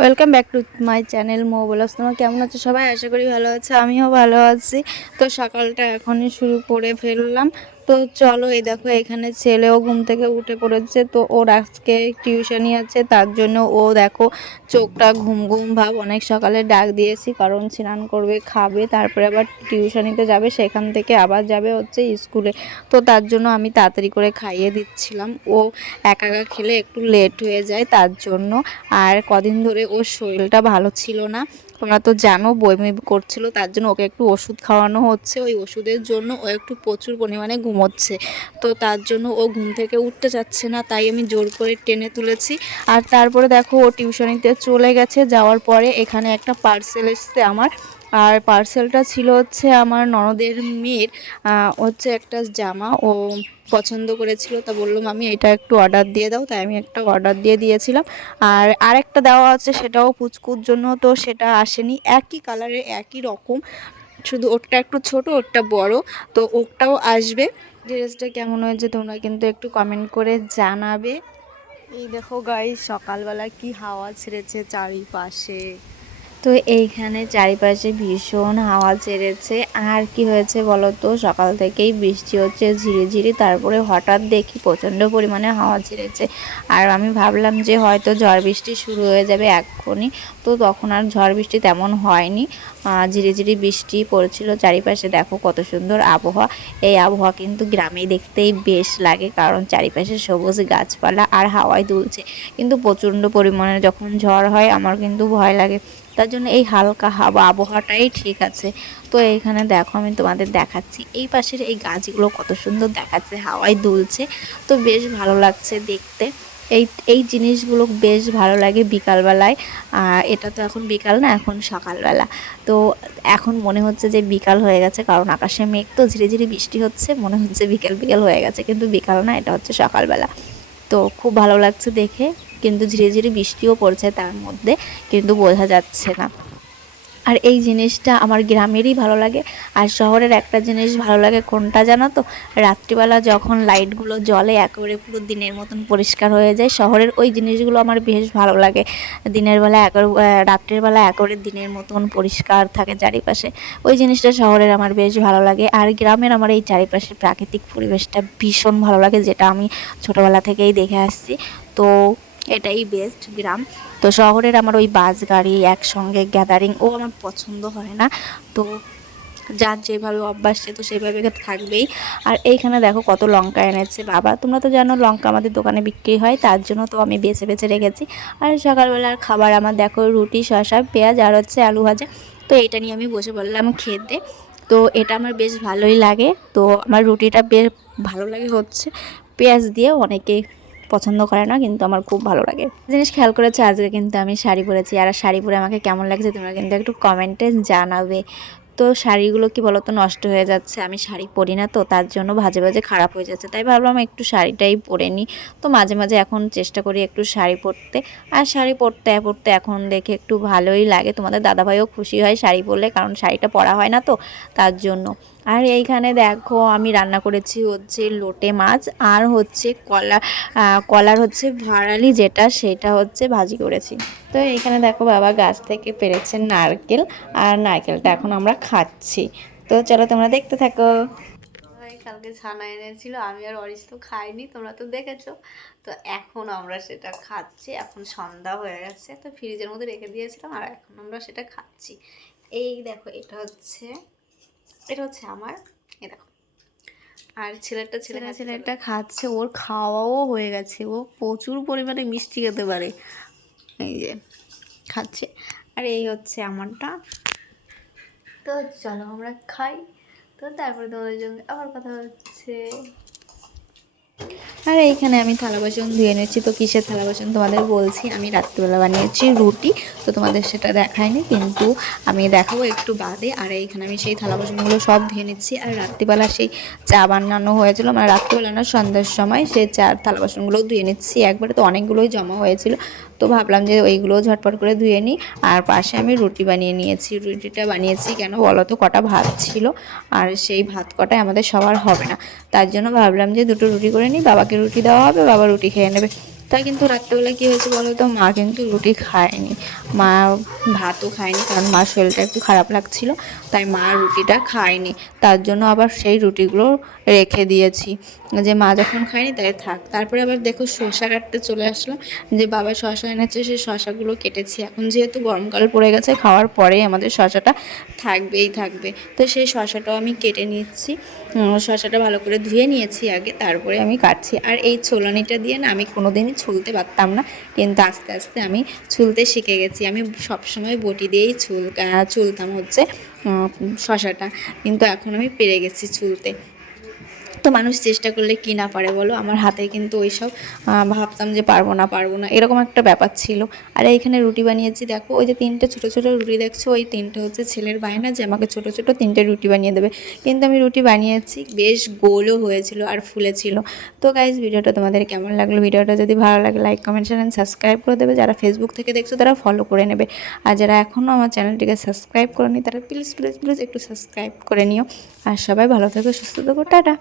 Welcome back to my channel Mo vlogs. তোমরা কেমন আছো সবাই? আশা করি ভালো আছে, আমিও ভালো আছি। তো সকালটা এখনই শুরু করে ফেললাম। তো চলো, এই দেখো এখানে ছেলেও ঘুম থেকে উঠে পড়েছে। তো ওর আজকে টিউশনি আছে, তার জন্য ও দেখো চোখটা ঘুম ঘুম ভাব। অনেক সকালে ডাক দিয়েছি কারণ স্নান করবে, খাবে, তারপরে আবার টিউশনিতে যাবে, সেখান থেকে আবার যাবে হচ্ছে স্কুলে। তো তার জন্য আমি তাড়াতাড়ি করে খাইয়ে দিচ্ছিলাম। ও একা একা খেলে একটু লেট হয়ে যায় তার জন্য। আর কদিন ধরে ওর শরীরটা ভালো ছিল না, তোমরা তো জানো, বমি করছিল, তার জন্য ওকে একটু ওষুধ খাওয়ানো হচ্ছে। ওই ওষুধের জন্য ও একটু প্রচুর পরিমাণে ঘুমোচ্ছে। তো তার জন্য ও ঘুম থেকে উঠতে চাচ্ছে না, তাই আমি জোর করে টেনে তুলেছি। আর তারপরে দেখো ও টিউশনিতে চলে গেছে। যাওয়ার পরে এখানে একটা পার্সেল এসছে আমার। আর পার্সেলটা ছিল হচ্ছে আমার ননদের মেয়ের, হচ্ছে একটা জামা ও পছন্দ করেছিল। তা বললাম আমি এটা একটু অর্ডার দিয়ে দাও, তাই আমি একটা অর্ডার দিয়ে দিয়েছিলাম। আর আরেকটা দেওয়া আছে, সেটাও পুচকুর জন্য, তো সেটা আসেনি। একই কালারের, একই রকম, শুধু ওরটা একটু ছোট, ওরটা বড়। তো ওরটাও আসবে। ড্রেসটা কেমন হয়েছে তোমরা কিন্তু একটু কমেন্ট করে জানাবে। এই দেখো গাইস, সকালবেলা কি হাওয়া ছেড়েছে চারিপাশে। তো এইখানে চারিপাশে ভীষণ হাওয়া ছেড়েছে। আর কি হয়েছে বলো তো, সকাল থেকেই বৃষ্টি হচ্ছে ঝিরিঝিরি, তারপরে হঠাৎ দেখি প্রচণ্ড পরিমাণে হাওয়া ছেড়েছে। আর আমি ভাবলাম যে হয়তো ঝড় বৃষ্টি শুরু হয়ে যাবে এক্ষুনি। তো তখন আর ঝড় বৃষ্টি তেমন হয়নি, ঝিরিঝিরি বৃষ্টি পড়ছিল চারিপাশে। দেখো কত সুন্দর আবহাওয়া। এই আবহাওয়া কিন্তু গ্রামেই দেখতেই বেশ লাগে, কারণ চারিপাশে সবুজ গাছপালা আর হাওয়ায় দুলছে। কিন্তু প্রচণ্ড পরিমাণে যখন ঝড় হয় আমার কিন্তু ভয় লাগে, তার জন্য এই হালকা হাওয়া আবহাওয়াটাই ঠিক আছে। তো এইখানে দেখো আমি তোমাদের দেখাচ্ছি, এই পাশের এই গাছগুলো কত সুন্দর দেখাচ্ছে, হাওয়ায় দুলছে। তো বেশ ভালো লাগছে দেখতে। এই এই জিনিসগুলো বেশ ভালো লাগে বিকালবেলায়। এটা তো এখন বিকাল না, এখন সকালবেলা। তো এখন মনে হচ্ছে যে বিকাল হয়ে গেছে, কারণ আকাশে মেঘ, তো ঝিরিঝিরি বৃষ্টি হচ্ছে, মনে হচ্ছে বিকেল বিকেল হয়ে গেছে, কিন্তু বিকাল না, এটা হচ্ছে সকালবেলা। তো খুব ভালো লাগছে দেখে। কিন্তু ধীরে ধীরে বৃষ্টিও পড়ছে তার মধ্যে, কিন্তু বোঝা যাচ্ছে না। আর এই জিনিসটা আমার গ্রামেরই ভালো লাগে। আর শহরের একটা জিনিস ভালো লাগে, কোনটা জানো তো? রাত্রিবেলা যখন লাইটগুলো জ্বলে একেবারে পুরো দিনের মতন পরিষ্কার হয়ে যায়, শহরের ওই জিনিসগুলো আমার বেশ ভালো লাগে। দিনের বেলা রাত্রের বেলা একেবারে দিনের মতন পরিষ্কার থাকে চারিপাশে, ওই জিনিসটা শহরের আমার বেশ ভালো লাগে। আর গ্রামের আমার এই চারিপাশের প্রাকৃতিক পরিবেশটা ভীষণ ভালো লাগে, যেটা আমি ছোটোবেলা থেকেই দেখে আসছি। তো এটাই বেস্ট গ্রাম। তো শহরের আমার ওই বাস গাড়ি একসঙ্গে গ্যাদারিং ও আমার পছন্দ হয় না। তো যার যেভাবে অভ্যাস সে তো সেভাবে থাকবেই। আর এইখানে দেখো কত লঙ্কা এনেছে বাবা। তোমরা তো জানো লঙ্কা আমাদের দোকানে বিক্রি হয়, তার জন্য তো আমি বেছে বেছে রেখেছি। আর সকালবেলার খাবার আমার দেখো রুটি, শসা, পেঁয়াজ আর হচ্ছে আলু ভাজা। তো এটা নিয়ে আমি বসে পড়লাম খেতে। তো এটা আমার বেশ ভালোই লাগে। তো আমার রুটিটা বেশ ভালো লাগে হচ্ছে পেঁয়াজ দিয়ে, অনেকেই পছন্দ করে না, কিন্তু আমার খুব ভালো লাগে। জিনিস খেয়াল করেছে, আজকে কিন্তু আমি শাড়ি পরেছি। আর শাড়ি পরে আমাকে কেমন লাগছে তোমরা কিন্তু একটু কমেন্টে জানাবে। তো শাড়িগুলো কি বলতো, নষ্ট হয়ে যাচ্ছে, আমি শাড়ি পরি না, তো তার জন্য ভাজে ভাজে খারাপ হয়ে যাচ্ছে, তাই ভাবলাম একটু শাড়িটাই পরে নিই। তো মাঝে মাঝে এখন চেষ্টা করি একটু শাড়ি পরতে। আর শাড়ি পরতে পরতে এখন দেখে একটু ভালোই লাগে, তোমাদের দাদাভাইও খুশি হয় শাড়ি পরলে, কারণ শাড়িটা পরা হয় না তো, তার জন্য। আর এইখানে দেখো আমি রান্না করেছি হচ্ছে লোটে মাছ, আর হচ্ছে কলার হচ্ছে ভাড়ালি, যেটা সেটা হচ্ছে ভাজি করেছি। তো এইখানে দেখো বাবা গাছ থেকে পেরেছে নারকেল, আর নারকেলটা এখন আমরা খাচ্ছি। তো চলো তোমরা দেখতে থাকো। কালকে ছানা এনেছিল, আমি আর অরিস তো খাইনি, তোমরা তো দেখেছো। তো এখন আমরা সেটা খাচ্ছি। এখন সন্ধ্যা হয়ে গেছে, তো ফ্রিজের মধ্যে রেখে দিয়েছিলাম, আর এখন আমরা সেটা খাচ্ছি। এই দেখো, এটা হচ্ছে আমার, এই দেখো। আর ছেলেটা খাচ্ছে, ওর খাওয়াও হয়ে গেছে, ও প্রচুর পরিমাণে মিষ্টি খেতে পারে, এই যে খাচ্ছে। আর এই হচ্ছে আমারটা। তো চলো আমরা খাই। তো তারপরে তোমাদের সঙ্গে আবার কথা হচ্ছে। আর এইখানে আমি থালা বাসন ধুয়ে নিচ্ছি। তো কিসের থালা বাসন তোমাদের বলছি, আমি রাত্রিবেলা বানিয়েছি রুটি, তো তোমাদের সেটা দেখায়নি, কিন্তু আমি দেখাবো একটু বাদে। আর এইখানে আমি সেই থালা বাসনগুলো সব ধুয়ে নিচ্ছি। আর রাত্রিবেলা সেই চা বানানো হয়েছিল, মানে রাত্রিবেলা না, সন্ধ্যার সময় সে চা থালা বাসনগুলোও ধুয়ে নিচ্ছি একবারে, তো অনেকগুলোই জমা হয়েছিল। তো ভাবলাম যে ওইগুলোও ঝটপট করে ধুয়ে নিই। আর পাশে আমি রুটি বানিয়ে নিয়েছি। রুটিটা বানিয়েছি কেন বলো তো, কটা ভাত ছিল, আর সেই ভাত কটায় আমাদের সবার হবে না, তার জন্য ভাবলাম যে দুটো রুটি করে নিই, বাবাকে রুটি দেওয়া হবে, বাবা রুটি খেয়ে নেবে। তাই কিন্তু রাত্রেবেলা কী হয়েছে বলো তো, মা কিন্তু রুটি খায়নি, মা ভাতও খায়নি, কারণ মার শরীরটা একটু খারাপ লাগছিল, তাই মা রুটিটা খায়নি। তার জন্য আবার সেই রুটিগুলো রেখে দিয়েছি, যে মা যখন খায়নি তাই থাক। তারপরে আবার দেখো শসা কাটতে চলে আসলাম, যে বাবা শসা এনেছে, সেই শসাগুলো কেটেছি। এখন যেহেতু গরমকাল পড়ে গেছে, খাওয়ার পরেই আমাদের শসাটা থাকবেই থাকবে, তো সেই শসাটাও আমি কেটে নিচ্ছি। শসাটা ভালো করে ধুয়ে নিয়েছি আগে, তারপরে আমি কাটছি। আর এই ছোলানিটা দিয়ে না আমি কোনোদিনই ছুলতে পারতাম না, কিন্তু আস্তে আস্তে আমি ছুলতে শিখে গেছি। আমি সবসময় বটি দিয়েই ছুলতাম হচ্ছে শসাটা, কিন্তু এখন আমি পেরে গেছি ছুলতে। তো মানুষ চেষ্টা করলে কি না পারে বলো, আমার হাতে কিন্তু ওইসব ভাবতাম যে পারবো না এরকম একটা ব্যাপার ছিল। আর এইখানে রুটি বানিয়েছি, দেখো ওই যে 3টে ছোটো ছোটো রুটি দেখছো, ওই 3টে হচ্ছে ছেলের বায়না যে আমাকে ছোটো ছোটো 3টে রুটি বানিয়ে দেবে। কিন্তু আমি রুটি বানিয়েছি, বেশ গোলও হয়েছিল আর ফুলেছিল। তো গাইজ, ভিডিওটা তোমাদের কেমন লাগলো? ভিডিওটা যদি ভালো লাগে লাইক কমেন্ট চ্যানেল সাবস্ক্রাইব করে দেবে। যারা ফেসবুক থেকে দেখছো তারা ফলো করে নেবে, আর যারা এখনও আমার চ্যানেলটিকে সাবস্ক্রাইব করেনি তারা প্লিজ প্লিজ প্লিজ একটু সাবস্ক্রাইব করে নিও। আর সবাই ভালো থেকো, সুস্থ থেকো, টাটা।